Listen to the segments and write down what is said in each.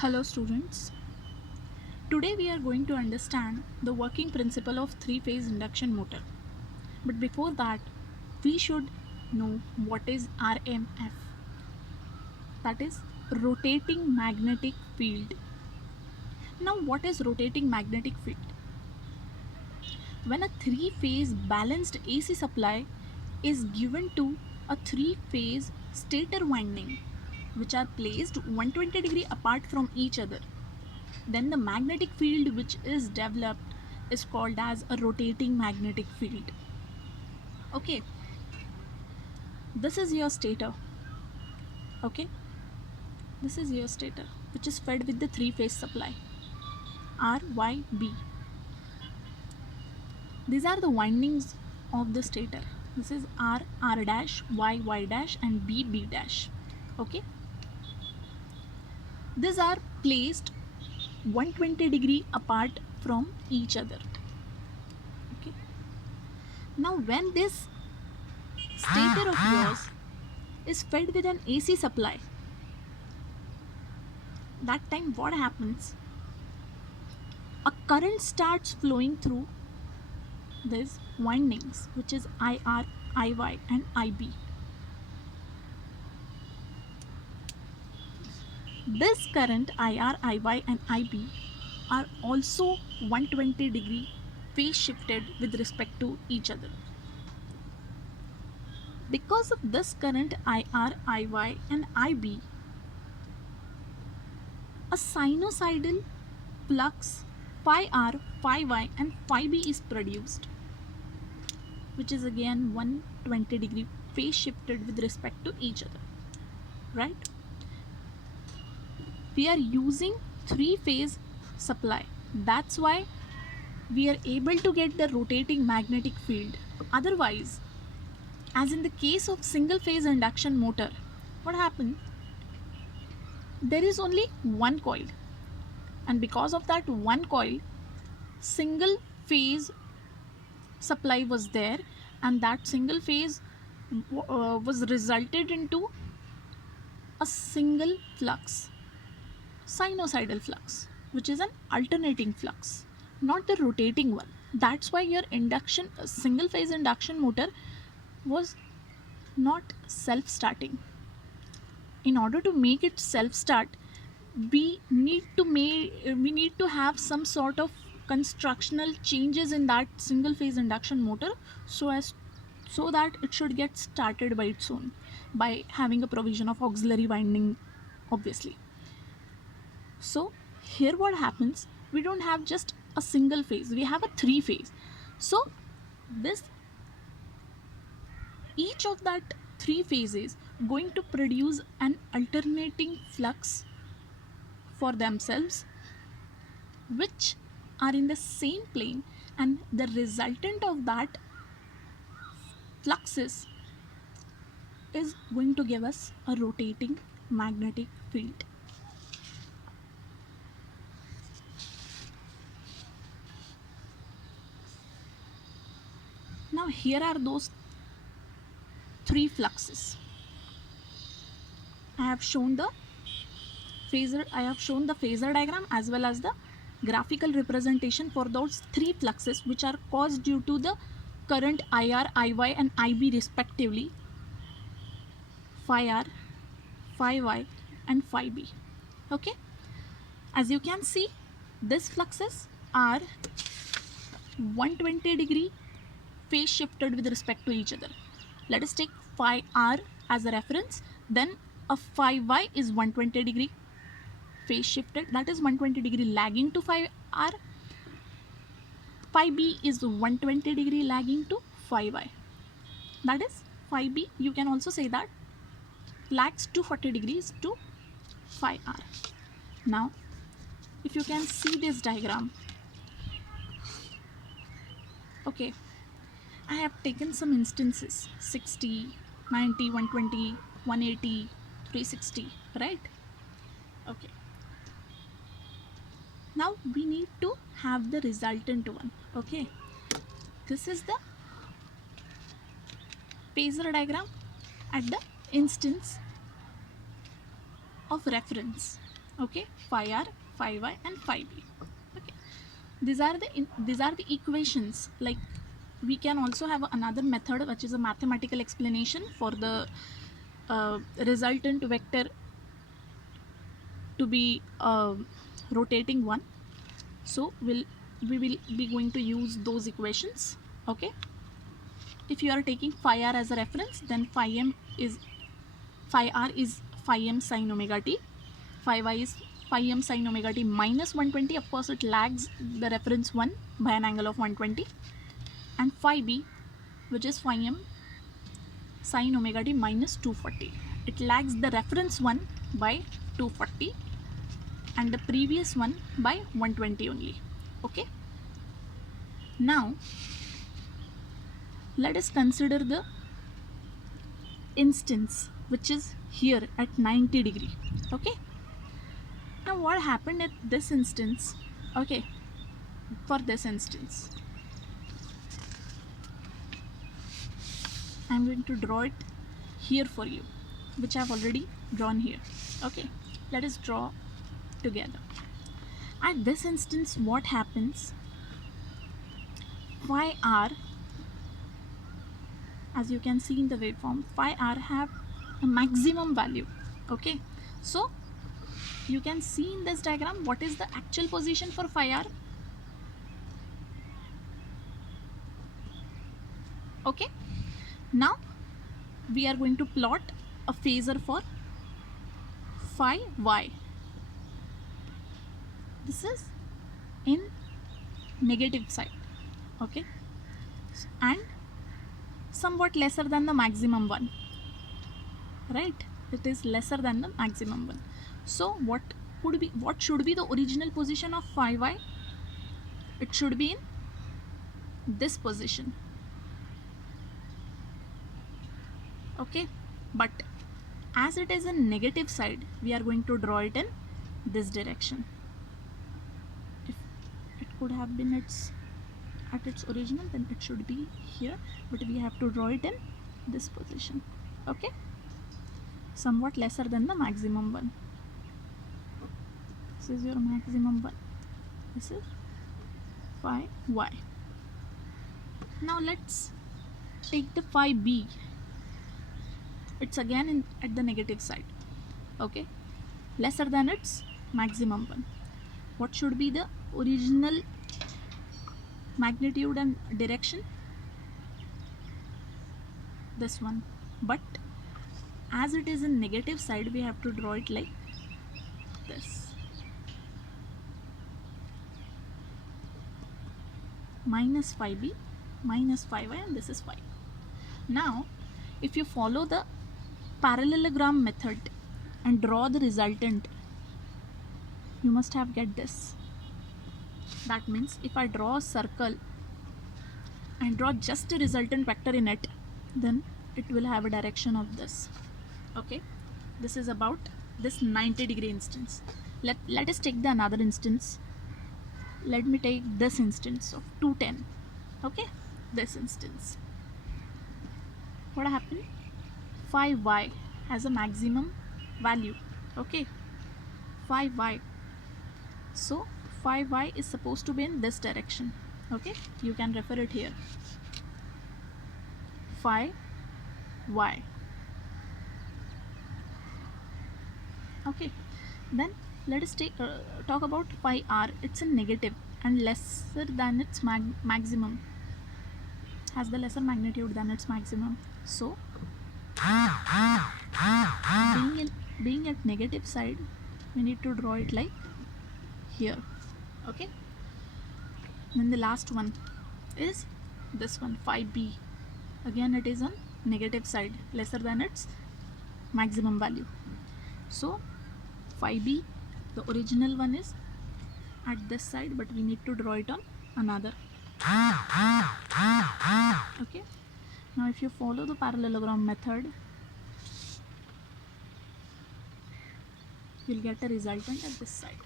Hello students. Today we are going to understand the working principle of three-phase induction motor. But before that, we should know what is RMF. That is rotating magnetic field. Now what is rotating magnetic field? When a three-phase balanced AC supply is given to a three-phase stator winding which are placed 120 degree apart from each other, then the magnetic field which is developed is called as a rotating magnetic field. Okay, this is your stator. Okay, this is your stator which is fed with the three phase supply RYB. These are the windings of the stator. This is R dash, Y dash, and B dash. Okay, these are placed 120 degree apart from each other. Okay, now when this stator of yours is fed with an AC supply, that time what happens? A current starts flowing through these windings, which is IR, IY, and IB. This current IR, IY, and IB are also 120 degree phase shifted with respect to each other. Because of this current IR, IY, and IB, a sinusoidal flux phi R, phi Y, and phi B is produced, which is again 120 degree phase shifted with respect to each other, right? We are using three phase supply. That's why we are able to get the rotating magnetic field. Otherwise, as in the case of single phase induction motor, what happened? There is only one coil, and because of that one coil, single phase supply was there, and that single phase was resulted into a single flux, sinusoidal flux, which is an alternating flux, not the rotating one. That's why your induction single phase induction motor was not self starting. In order to make it self start, we need to have some sort of constructional changes in that single phase induction motor, so that it should get started by its own, by having a provision of auxiliary winding, obviously. So here what happens, we don't have just a single phase, we have a three phase. So this, each of that three phases going to produce an alternating flux for themselves, which are in the same plane, and the resultant of that fluxes is going to give us a rotating magnetic field. Now here are those three fluxes. I have shown the phasor diagram as well as the graphical representation for those three fluxes which are caused due to the current IR, IY, and IB respectively, phi R, phi Y, and phi B. Okay, as you can see, these fluxes are 120 degree phase shifted with respect to each other. Let us take phi R as a reference, then a phi Y is 120 degree phase shifted, that is 120 degree lagging to phi R. Phi B is 120 degree lagging to phi Y, that is phi B, you can also say that, lags 240 degrees to phi R. Now if you can see this diagram, okay, I have taken some instances 60, 90, 120, 180, 360, right? Okay, now we need to have the resultant one. Okay, this is the phasor diagram at the instance of reference. Okay, phi r, phi y, and phi b. Okay, these are the equations. Like, we can also have another method, which is a mathematical explanation for the resultant vector to be rotating one. So we will be going to use those equations. Okay, if you are taking phi r as a reference, then phi r is phi m sin omega t, phi y is phi m sin omega t minus 120. Of course, it lags the reference one by an angle of 120. And phi b, which is phi m sin omega t minus 240, it lags the reference one by 240 and the previous one by 120 only. Okay, now let us consider the instance which is here at 90 degree. Okay, now what happened at this instance? Okay, for this instance I'm going to draw it here for you, which I've already drawn here. Okay, let us draw together. At this instance, what happens? Phi r, as you can see in the waveform, phi r have a maximum value. Okay, so you can see in this diagram what is the actual position for phi r. Okay, now we are going to plot a phasor for phi y. This is in negative side. Okay, and somewhat lesser than the maximum one, right? It is lesser than the maximum one. So what should be the original position of phi y? It should be in this position. Okay, but as it is in negative side, we are going to draw it in this direction. If it could have been at its original, then it should be here, but we have to draw it in this position. Okay, somewhat lesser than the maximum one. This is your maximum one. This is phi y. Now let's take the phi b. It's again at the negative side. Okay, lesser than its maximum one. What should be the original magnitude and direction? This one. But as it is in negative side, we have to draw it like this. Minus phi b, minus phi y, and this is phi. Now, if you follow the parallelogram method and draw the resultant, you must have get this. That means if I draw a circle and draw just a resultant vector in it, then it will have a direction of this. Okay, this is about this 90 degree instance. Let us take the another instance. Let me take this instance of 210. Okay, this instance. What happened? Phi y has a maximum value. Okay, phi y. So phi y is supposed to be in this direction. Okay, you can refer it here. Phi y. Okay, then let us talk about phi r. It's a negative and lesser than its maximum. Has the lesser magnitude than its maximum. So being at negative side, we need to draw it like here. Okay, then the last one is this one, phi b. Again it is on negative side, lesser than its maximum value. So phi b, the original one, is at this side, but we need to draw it on another. Okay, now if you follow the parallelogram method, you'll get a resultant at this side.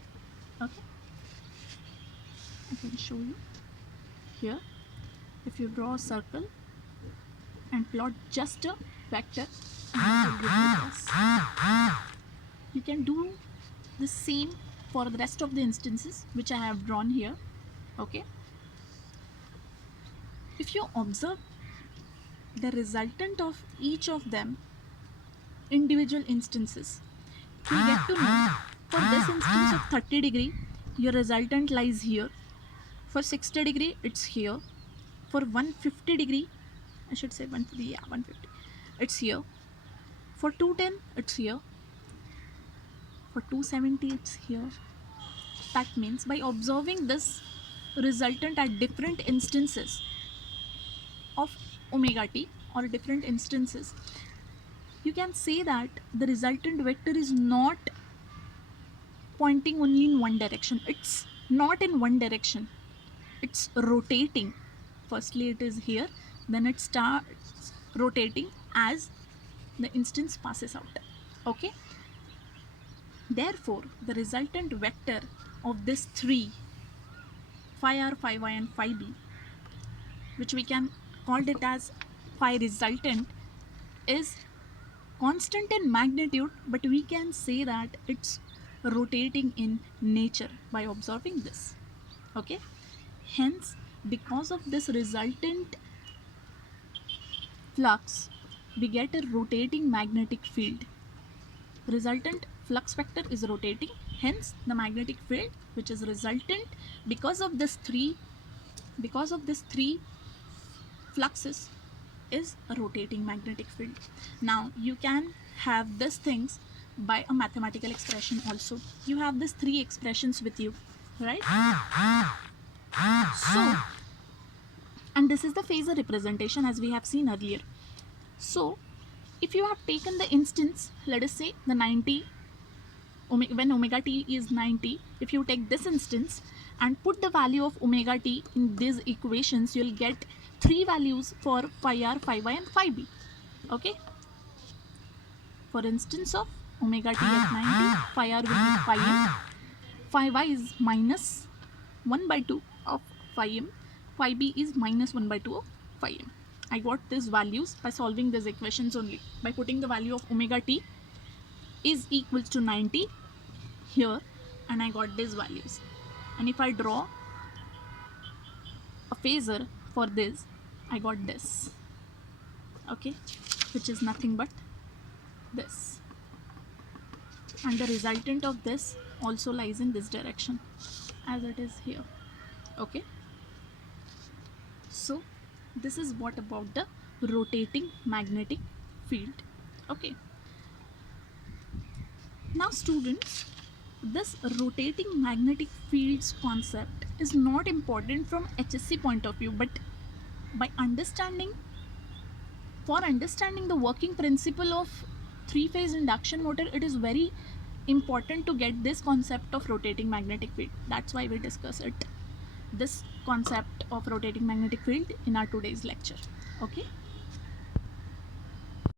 Okay, I can show you here. If you draw a circle and plot just a vector, you can do the same for the rest of the instances which I have drawn here. Okay, if you observe the resultant of each of them individual instances, you get to know for this instance of 30 degree your resultant lies here, for 60 degree it's here, for 150 degree, I should say 150, yeah, 150, it's here, for 210 it's here, for 270 it's here. That means by observing this resultant at different instances of omega t or different instances, you can say that the resultant vector is not pointing only in one direction. It's not in one direction, it's rotating. Firstly it is here, then it starts rotating as the instance passes out. Okay, therefore the resultant vector of this 3 phi r, phi y and phi b, which we can call it as phi resultant, is constant in magnitude, but we can say that it's rotating in nature by observing this. Okay, hence because of this resultant flux we get a rotating magnetic field. Resultant flux vector is rotating, hence the magnetic field which is resultant because of this three fluxes is a rotating magnetic field. Now you can have these things by a mathematical expression also. You have these three expressions with you, right? So, and this is the phasor representation as we have seen earlier. So if you have taken the instance, let us say the 90, when omega t is 90, if you take this instance and put the value of omega t in these equations, you'll get three values for phi r, phi y and phi b. Okay, for instance of omega t at 90, phi r will be phi m, phi y is minus 1 by 2 of phi m, phi b is minus 1 by 2 of phi m. I got these values by solving these equations only, by putting the value of omega t is equals to 90 here, and I got these values. And if I draw a phasor for this, I got this, okay, which is nothing but this, and the resultant of this also lies in this direction as it is here. Okay, so this is what about the rotating magnetic field. Okay, now students, this rotating magnetic fields concept is not important from HSC point of view, but by for understanding the working principle of three-phase induction motor, it is very important to get this concept of rotating magnetic field. That's why we discuss it, this concept of rotating magnetic field, in our today's lecture. Okay.